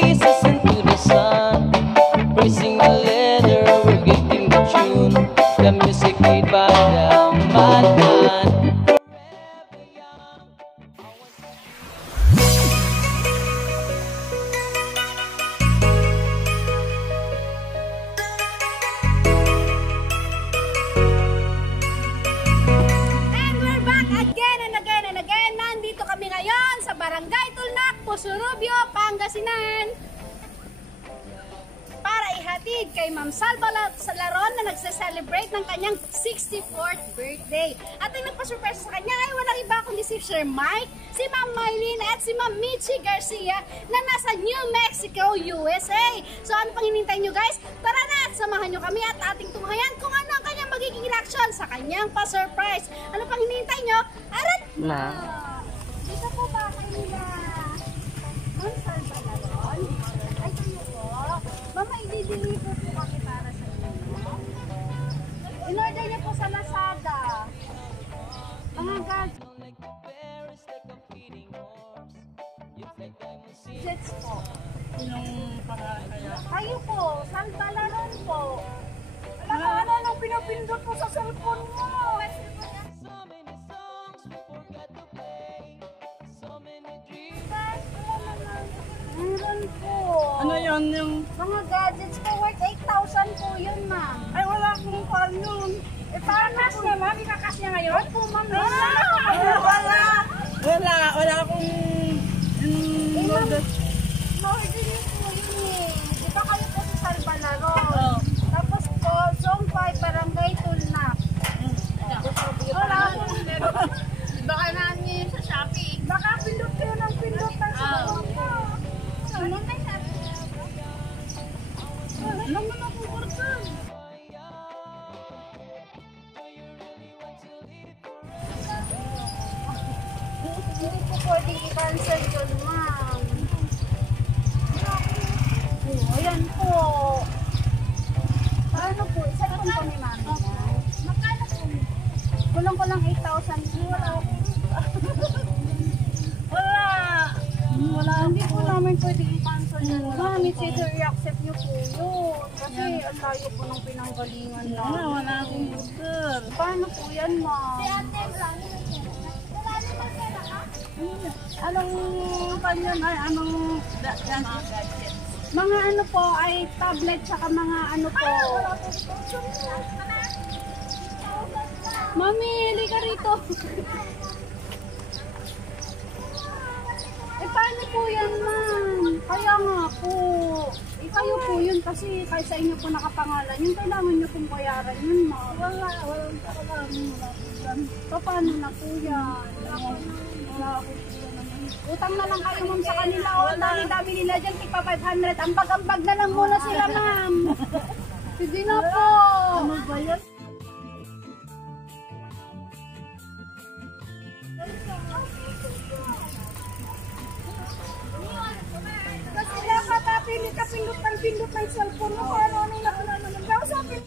faces into the sun, praising the letter, we're getting the tune, the music made by the madman. Barangay Tulnak, Pusurubio, Pangasinan para ihatid kay Ma'am Salva Laron na nagse-celebrate ng kanyang 64th birthday. At ang nagpa-surprise sa kanya ay walang iba kundi si Sir Mike, si Ma'am Mylene at si Ma'am Michi Garcia na nasa New Mexico, USA. So ano pang hinintay nyo guys? Tara na at samahan nyo kami at ating tunghayan kung ano ang kanyang magiging reaction sa kanyang pa-surprise. Ano pang hinintay nyo? Arat na! Dito po ba kayo na Ma'am Salva Laron? Ay, kayo po. Mama, i-deliver po kami para sa inyo. In-order niyo po sa Lazada. Mga gadgets po. Sinong pangalan kaya? Kayo po, Salva Laron po. Ano nang pinapindot po sa cellphone mo? Meron po. Ano yun yung... Mga gadgets po worth 8,000 po yun, ma'am. Ay, wala akong pan yun. Eh, parang cash niya, ma'am? Ika-cash niya ngayon? Opo, ma'am. Wala akong... Order niyo po yun eh. Di ba kayo po si Salva Laron? Tapos po, Zone 5, Barangay Tulnak. Wala akong... Baka na niyo sa Shopee. Baka pindot kayo ng pindot ng cellphone mo. Ano na Shopee? Alam mo na kung order. Hindi po pwede i-cancel yun, ma'am. Ayan po. Paano po? Saan po ni ma'am? Magkano po? Kulang ko lang 8,000. Wala. Hindi po namin pwede i-cancel yun. Ma'am, it's either i-accept nyo po yun. Kasi ang layo po ng pinanggalingan na. Wala akong order. Paano po yan, ma'am? Si ate, anong kanyan ay anong mga ano po ay tablet saka mga ano po. Mami, halika rito. Paano po yan, ma'am? Kaya nga po. Kayo po yun kasi kahit sa inyo po nakapangalan yun, kailangan nyo pong bayaran yun, ma'am. Wala paano na po yan? Wala ako po yan naman. Utang na lang kayo, ma'am, sa kanila. O, dami-dami nila dyan, tipa 500. Ambag-ambag na lang muna sila, ma'am. Sige na po. Ano ba yan? Kasi nakatapilin ka pindot ng cellphone mo. Ano naman daw sa akin?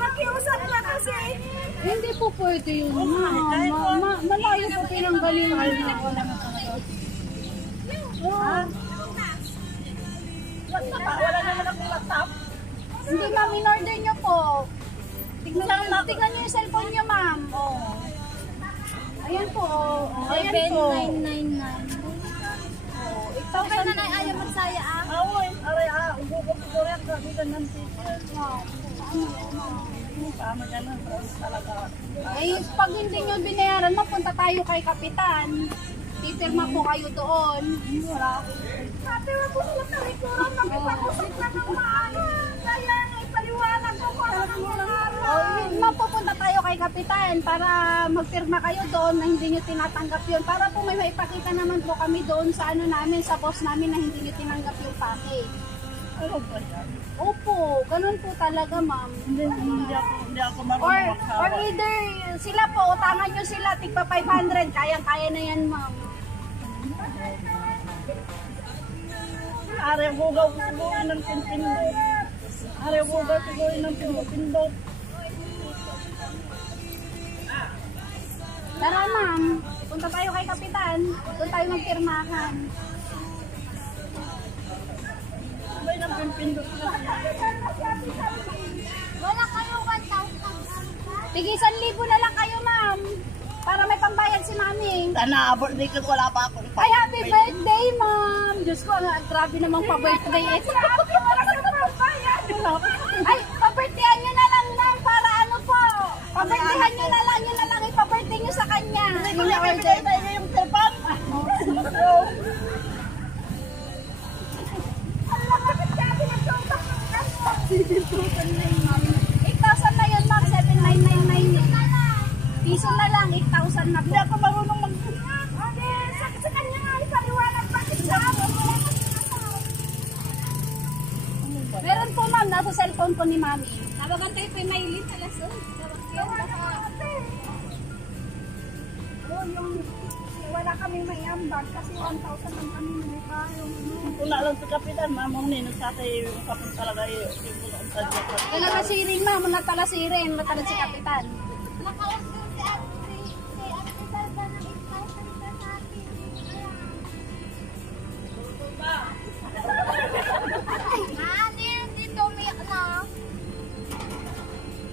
Makiusap na kasi. Hindi po pwede yun. Malayo po pinanggalingan na. Wala naman akong laptop. Hindi, ma'am, in-order nyo po. Tignan nyo yung cellphone nyo, ma'am. Ayan po. Ayan po. 7,999. 8,000 na ayaw magsaya ah. Aray, ugugog ko rin. Kabitan ng t-shirt. Paano yan ang talaga? Ay, pag hindi nyo binayaran, mapunta tayo kay Kapitan. Pipirma po kayo doon. Wala ako. Sabi mo po sila sa likuran, magpapakusik na ng maano. Kaya ipaliwanag ko kung ano ng mapupunta tayo kay Kapitan para magpirma kayo doon na hindi nyo tinatanggap yun. Para po may maipakita naman po kami doon sa ano namin, sa boss namin na hindi nyo tinanggap yung package. Ano ba yan? Opo, ganun po talaga, ma'am. Hindi ako marunong magsawa. Or either sila po, utangan nyo sila, tigpa 500, kayang-kaya na yan, ma'am. Ari, hugaw ng pinpindot. Ari, hugaw ng pinpindot. Tara, ma'am. Punta tayo kay Kapitan. Doon tayo magpirmahan. Sabay na pimpindot na. Wala kayo 1,000. Tigisan 1,000 na lang kayo, ma'am. Para may pambayad si mami. Sana birthday ko wala pa akong Ay, happy birthday, ma'am. Diyos ko, grabe namang pa-birthday. Ay, pa-birthdayan nyo na lang, ma'am. Para ano po. Pa-birthdayan nyo na lang. Yun na lang ipa-birthday nyo sa kanya. Hindi ko na order tayo yung telepon. $8,000 na yun, ma'am. 7,999. Piso na lang, 8,000 na po. Hindi ako marunong mag... Sa kanya nga, ipaliwanag bakit sa amin. Meron po, ma'am. Nasa cellphone po ni mami. Nababantay po yung Maylin. Alas, wala kaming may ambag kasi 1,000 lang kami may payong. Wala lang sa kapitan, mamang nino sa akin yung kapag talaga yung Natalasirin, ma'am. Natalasirin. Matalas si Kapitan. Naka-order si Ate Salva ng 8,000 sa atin. Dito umiyak na.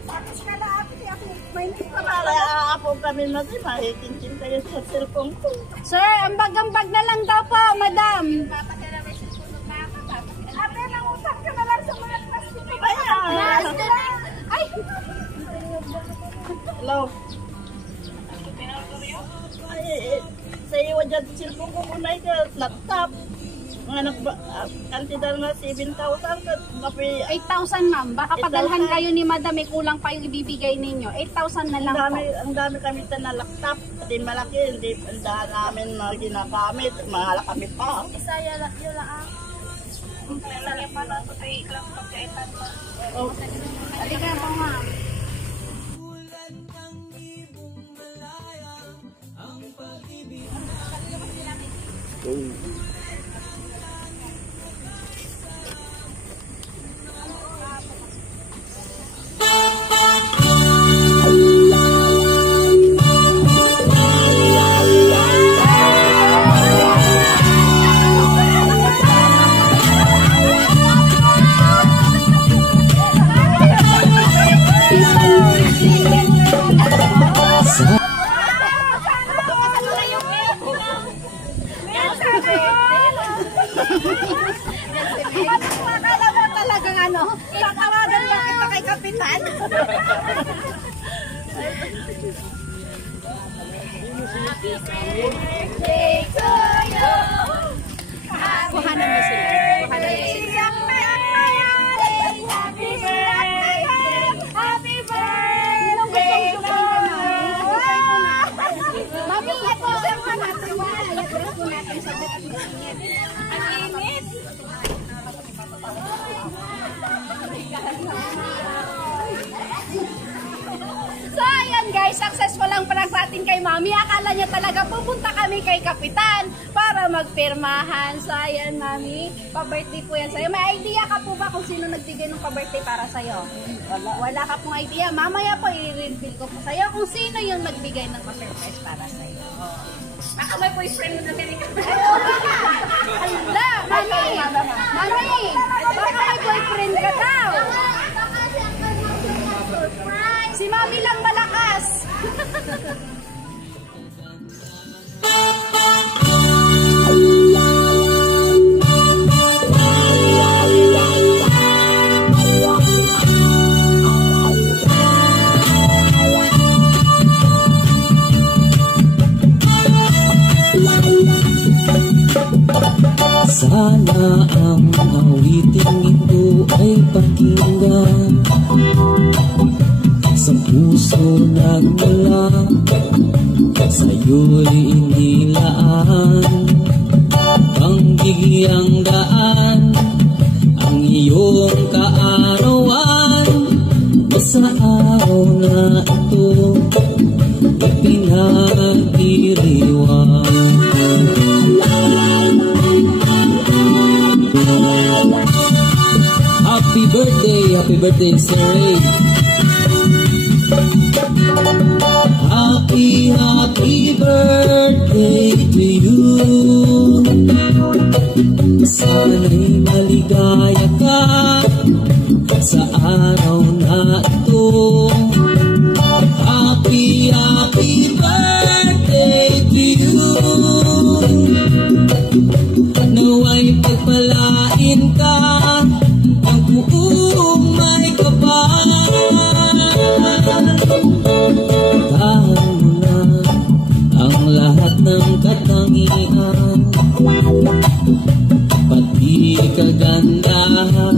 Tapos ka na ako siya ako. May nakaapong kami natin, mahikinsin kayo sa cellphone ko. Sir, ambag-ambag na lang daw po, madam. Ate, nangutang ka na lang sa mga plastic. Ay! Hello? Ay, sa iyo dyan, cellphone ko kunay ka, laptop. Mga kantidad na 7,000 ka, kapi... 8,000, ma'am. Baka padalhan kayo ni madam, may kulang pa yung ibibigay ninyo. 8,000 na lang po. Ang dami kami na laptop, hindi malaki, hindi ang dami namin mga ginagamit, mahal kami pa. Isaya lang yun lang. Oh, Halika po, ma'am. Akala mo talagang ano, tatawagan lang kita kay Kapitan. Kuhanan mo sila. Kuhanan mo sila. Happy birthday! Sinong gustong Mami, ito po natin. I-press po natin sa ang init. So ayan guys, successful ang prank natin kay Mami. Akala niya talaga pupunta kami kay Kapitan para magpirmahan. So ayan Mami, pa-birthday po yan sa'yo. May idea ka po ba kung sino nagbigay ng pa-birthday para sa'yo? Wala ka pong idea. Mamaya po i-reveal ko po sa'yo kung sino yung nagbigay ng pa-surprise para sa'yo. Baka may boyfriend mo na din. Hala, Mami! Mami! Baka may boyfriend ka daw! Si Mami lang malakas! Sana ang awiting ito ay pakinggan sa puso nagmula, sa'yo'y inilaan. Panggigyang daan ang iyong kaarawan, sa araw na ito ipinagdiriwang. Happy birthday, Sir Ray. Happy happy birthday to you. Sana'y maligaya ka sa araw na ito. Happy, happy birthday to you. Nawa'y pagpalain ka ng buong may kapal. Tahan mo na ang lahat ng katangian, pati kagandahan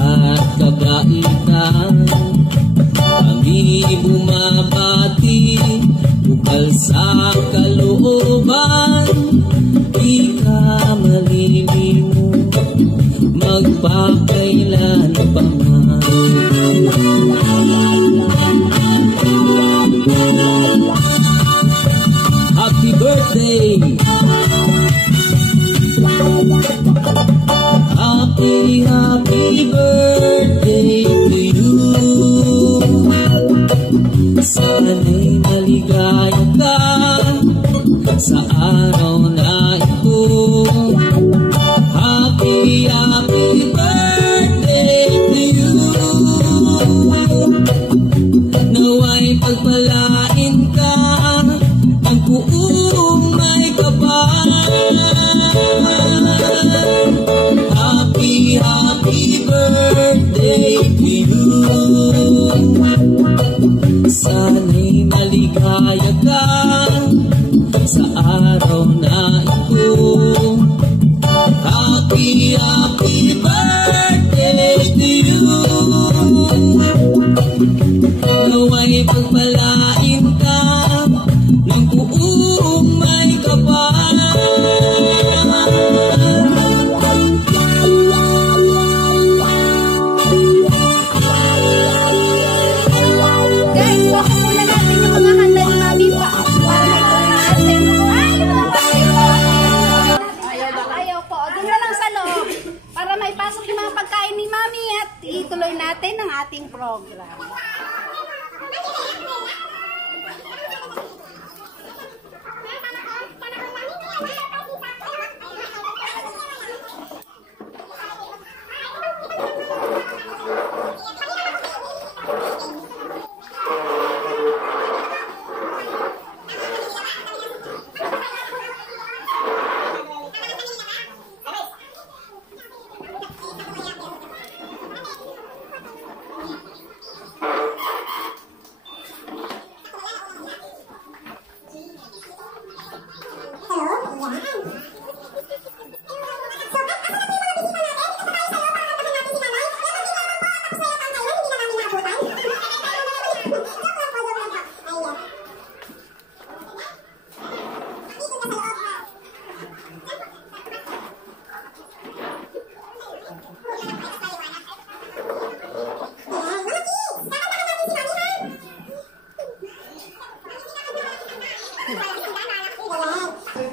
at kabaitan. Kami bumabati bukal sa kalooban, di ka malilimu magpakailan pa man. Happy birthday! Happy, happy birthday to you. Sana'y maligaya ka sa araw na ito. Happy, happy birthday to you. Nawa'y pagpalain ka ng buong may kapal. Happy, happy birthday to you. Sana'y maligaya ka sa araw na ito. Happy, happy birthday to you. Nawa'y pagpalain ka ng buong may kapal. Guys, baka muna natin yung mga handa ni Mami pa. Para may ayaw po. Doon na lang sa loob. Para may pasok yung mga pagkain ni Mami at ituloy natin ang ating program.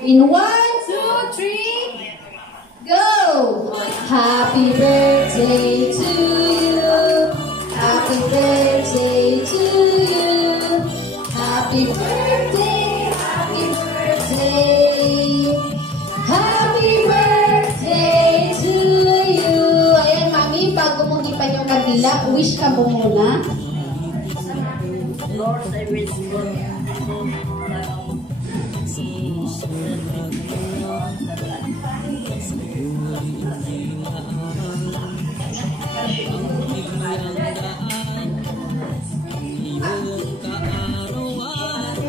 In 1, 2, 3, go! Happy birthday to you. Happy birthday to you. Happy birthday, happy birthday. Happy birthday to you. Ayan, Mami, bago mong ipan yung kandila, wish ka mo muna. Lord, I wish you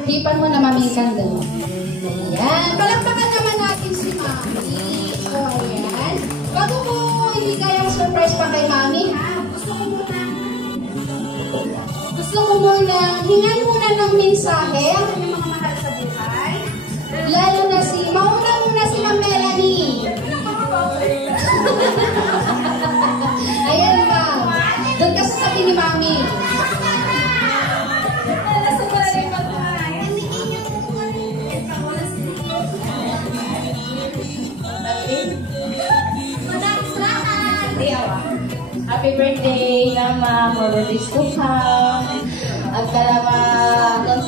Hipan mo na, Mami, yung kandila. Ayan, palakpakan naman natin si Mami. So, ayan. Bago ko ibigay ang surprise pa kay Mami, ha? Gusto ko muna, hingan muna ng mensahe ang kanyang mga mahal sa buhay. Lalo na mauna muna si Ma'am Melanie. Ayan, Ma'am. Doon ka sasabi ni Mami. Happy birthday, Mama. More days to come. At kalama,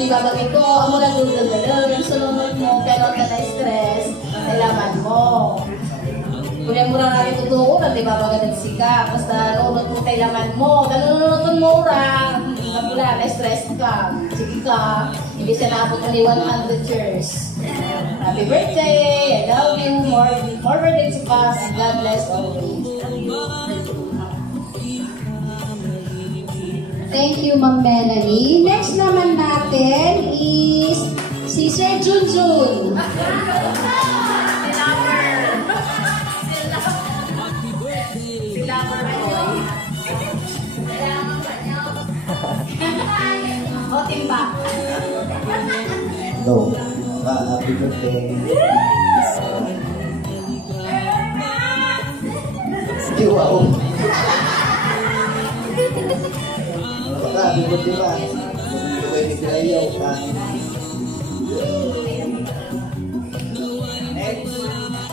di ba bagay ko, amo lang dudal-dal, yung sulunod mo, pero ka na-stress, kailangan mo. Kunya mo lang namin tutuo na, di ba bagay nagsika, basta lunod mo kailangan mo, nalunod mo orang, wala, na-stress ka, sige ka, hindi siya naabot ni 100 years. Happy birthday, I love you, more birthdays to pass, and God bless always. Thank you, Ma'am Melanie. Next naman natin is si Sir Junjun. O, timba. No. Happy birthday. Wow. Happy birthday ba? Pwede kirayaw ka.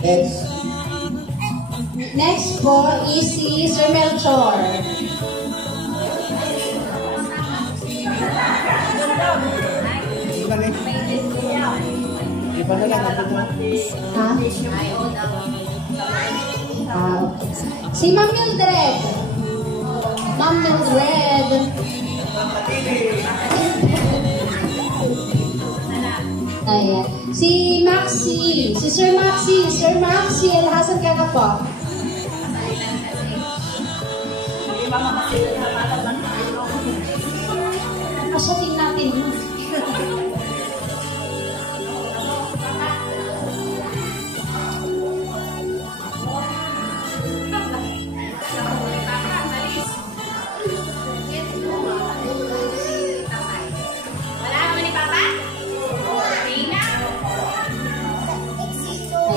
Next. Next po is si Sir Melchor. Ha? Si Ma'am Mildred. Ma'am Mildred. Ayan. Si Maxi. Si Sir Maxi. Sir Maxi, alhasan ka na po. Asating natin.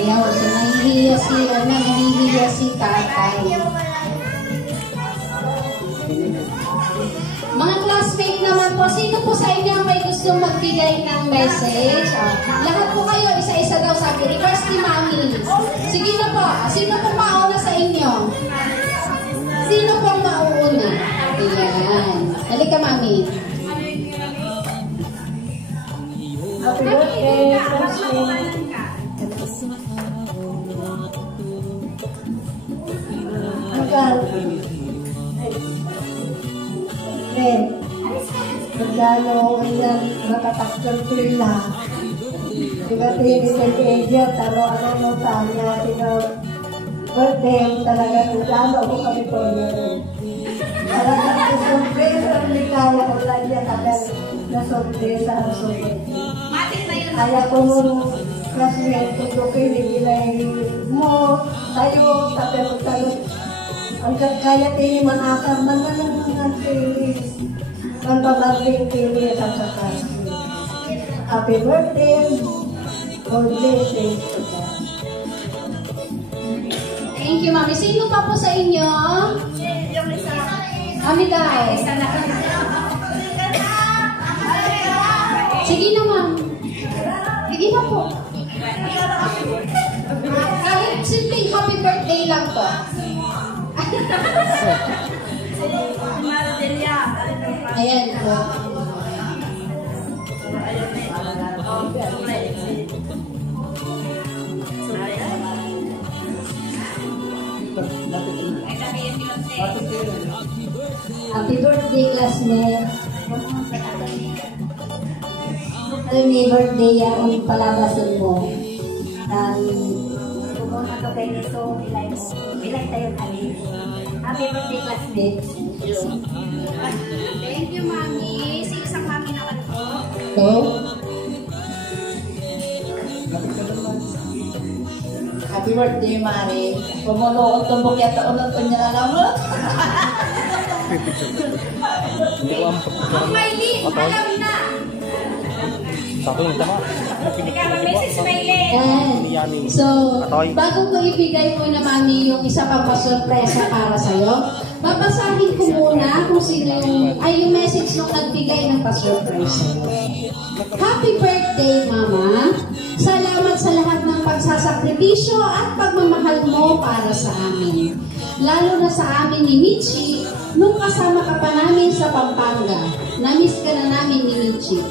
Ayaw, so nahihiya si tatay. Mga classmate naman po, sino po sa inyo ang may gustong magbigay ng message? Lahat po kayo, isa-isa daw sabi, request ni Mami. Sige na po, sino po mauna sa inyo? Sino po mauuna? Ayan. Halika, Mami. Happy birthday, classmate. Magkano yan matatakal sila. Diba tinitay taro ano mo tanya, birthday talaga lalo ako kami po yun. Talaga sorpresa ang ligaya ko lang yan kapag na sorpresa ang sorpresa. Kaya ko mong classmate, tutukin, nilay mo, tayo, tapos hanggang kaya tini manakar man ang tilis. Ang bababing tilis ang sakas. Happy birthday. God bless you. Thank you, Mami. Sino pa po sa inyo? Yung isa. Kami daw. Sige na, Ma'am. Sige na po. Kahit simpleng happy birthday lang po. Ayan po. Happy birthday, classmate. Ano may birthday ang palabasan mo? Pumunta to kay Niso, ilay tayo kami. Happy birthday, classmate. Thank you, Mami. Si isang Mami naman po. Ito. Happy birthday, Mari. Pumulo ko tumbok yata unang kanya lang mo. Ang Maylin, alam na. Ikaw, mag-message si Maylin. Ayan. So, bago ko ibigay mo na, Mami, yung isa pang pasurpresa para sa'yo, babasahin ko muna kung sino yung message nung nagbigay ng pasurpresa. Happy birthday, Mama. Salamat sa lahat ng pagsasakripisyo at pagmamahal mo para sa amin. Lalo na sa amin ni Michi, nung kasama ka pa namin sa Pampanga. Namiss ka na namin ni Michi.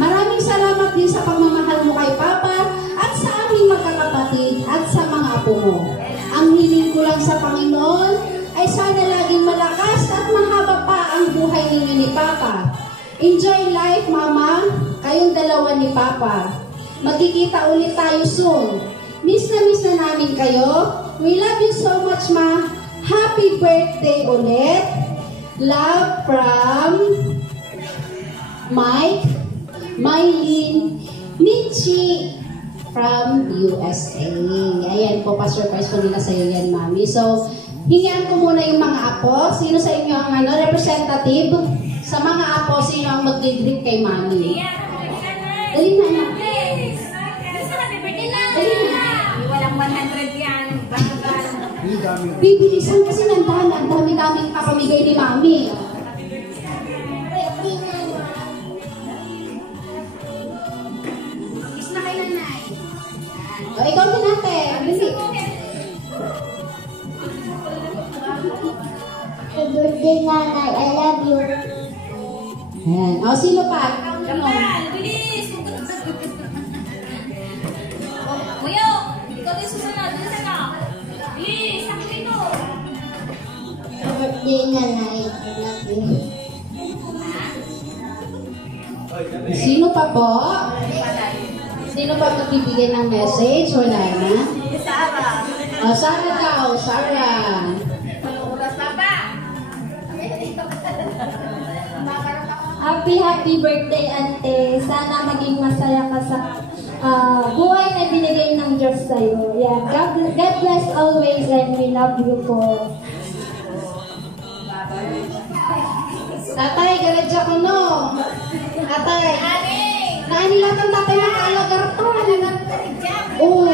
Maraming salamat din sa pagmamahal mo kay Papa at sa aming magkakapatid at sa mga apo mo. Ang hiling ko lang sa Panginoon ay sana laging malakas at mahaba pa ang buhay ninyo ni Papa. Enjoy life, Mama. Kayong dalawa ni Papa. Magkikita ulit tayo soon. Miss na namin kayo. We love you so much, Ma. Happy birthday ulit. Love from Mike, Mylene, Michi from USA. Ayan po, pa-surprise ko nila sa'yo yan, Mami. So, hingian ko muna yung mga apo. Sino sa inyo ang representative? Sa mga apo, sino ang mag-greet kay Mami? Dali na, anak. Dali na. Walang 100 yan. Bibilisan kasi nandahan. Ang dami-daming kapamigay ni Mami. O, ikaw din natin. Bili. Happy birthday, Nanay. I love you. Ayan. O, sino pa? Kamal, bilis! Muyo! Ikaw din susunod. Bilis ka! Bilis! Ako dito! Happy birthday, Nanay. I love you. Sino pa po? Sino pa magbibigay ng message? Wala na? Sarah! O, Sarah daw. Sarah. Oras na ba? Happy birthday, Ate. Sana maging masaya ka sa buhay na binigay ng Diyos sa'yo. Yeah. God bless always and we love you po. Tatay, garadya ko no. Tatay. Nani lahat ang tatay na kaalagarton. Oo.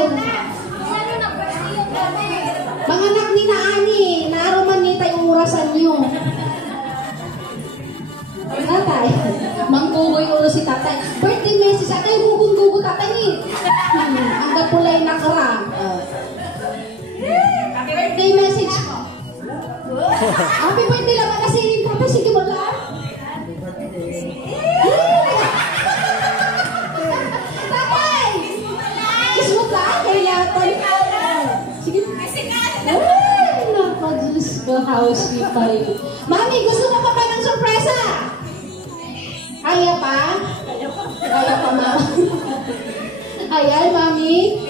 Mga anak ni Naani, naaruman ni tayo urasan nyo. Tatay, manggugoy ulo si tatay. Birthday message, tatay, gugun-gugo tatay ni. Ang gapulay na karang. Birthday message. Happy birthday lang kasi tatay, sige mo lang. Tatay! Kiss mo ka? Kaya tatay. Sige. Ay, naku, Diyos ko, housekeep pa rin. Mami, gusto mo pa ba ng sorpresa? Kaya pa? Kaya pa, Mama. Ayan, Mami.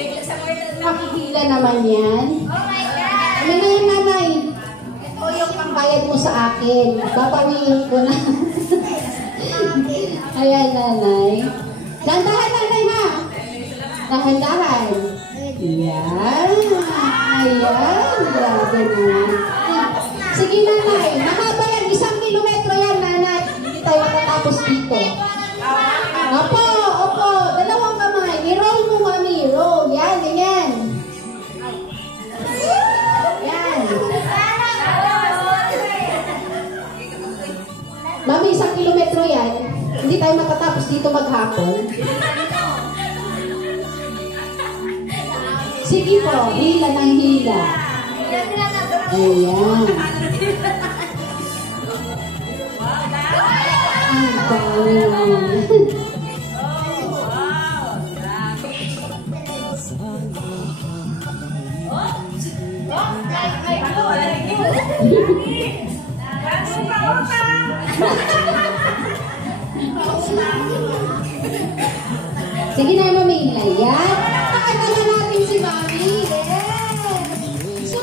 Pakikila naman yan. Ano na yan, Nanay? Ito yung pambayad mo sa akin. Babawiin ko na. Ayan, Nanay. Dahan-dahan, Nanay, ha? Dahan-dahan. Ayan. Ayan. Grabe naman. Sige, Nanay. Mahaba yan. 1 kilometro yan, Nanay. Hindi tayo matatapos dito. Opo, opo. 2 kamay. I-roll mo, Mami. Roll. Yan, ganyan. Yan. Mami, 1 kilometro yan. Hindi tayo matatapos dito maghapon. Sige po, hila ng hila. Ayan. Ang dami naman. Sige na, Mami. Ayan. Pakagala natin si Mami. Yes. So,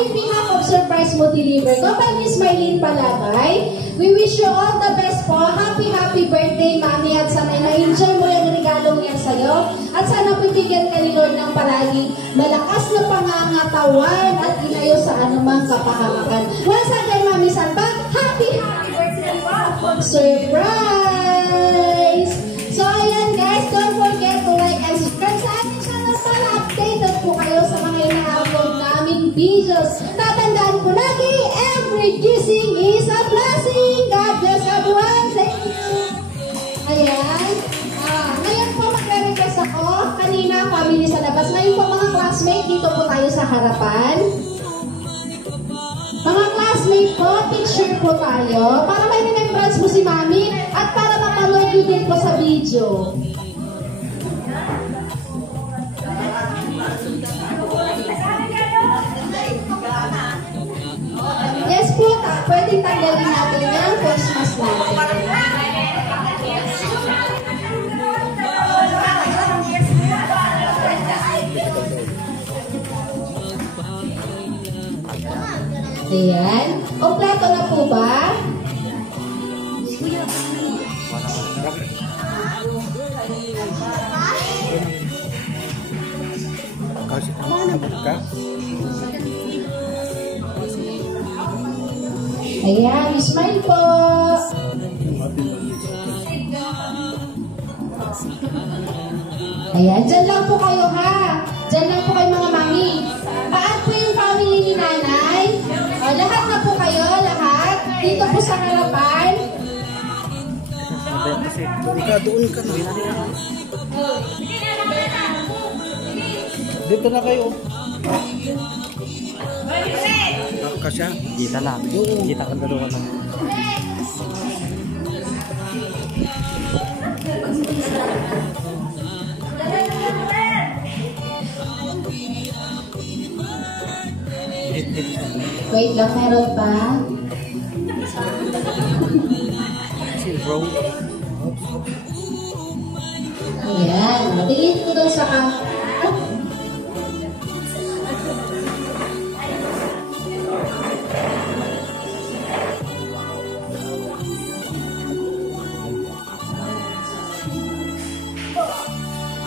in behalf of Surprise Mo Deliver ko, by Miss Mylene Palagay, we wish you all the best po. Happy birthday, Mami. At sana na-enjoy mo yung regalong yan sa'yo. At sana pibigyan ka ni Lord ng palagi malakas na pangangatawan at inayo sa anumang kapahamakan. Once again, Mami Sanpa, happy birthday po. Surprise! So, ayan guys, don't forget to like and subscribe sa ating channel para updated po kayo sa mga ina-upload naming videos. Tatandaan po lagi, every gising is a blessing. God bless everyone. Thank you. Ayan. Ngayon po magre-request ako. Kanina, family sa labas. Ngayon po mga classmate, dito po tayo sa harapan. Mga classmate po, picture po tayo. Para may remembrance po si Mami at para mapanood nyo din po sa video. Yes po, pwedeng tanggalin natin yung face mask natin. Ayan. Kompleto na po ba? Ayan, smile po. Ayan, dyan lang po kayo ha. Dyan lang po kayo mga mami. Paan po yung family ni nanay? O, lahat na po kayo, lahat. Dito po sa harapan. Doon ka na. Dito na kayo. Kasya. Kita lang. Kita kan dalawa lang. Wait lang, meron pa. Ayan. Tingin ko doon sa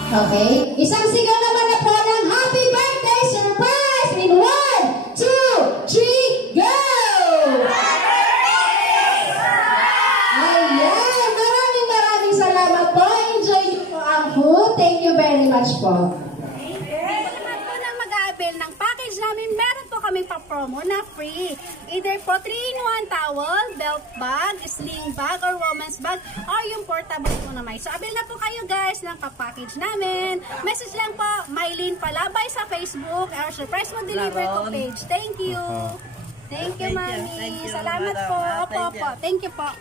Okay. Isang sigaw naman na po ng happy birthday surprise in 1, 2, 3, go! Ayan. Maraming salamat po. Enjoy niyo po ang food. Thank you very much po. Salamat po na mag-aabil ng package namin. Meron po kami pa-promo na free. Either po 3-in-1 towel, belt bag, sling bag, or woman's bag, or yung portable po na may. So, abil na po kayo guys ng pa-package namin. Message lang po, Mylene Palabay sa Facebook, or Surprise Mo Delivery ko page. Thank you. Thank you, Mami. Salamat po. Opo. Thank you po.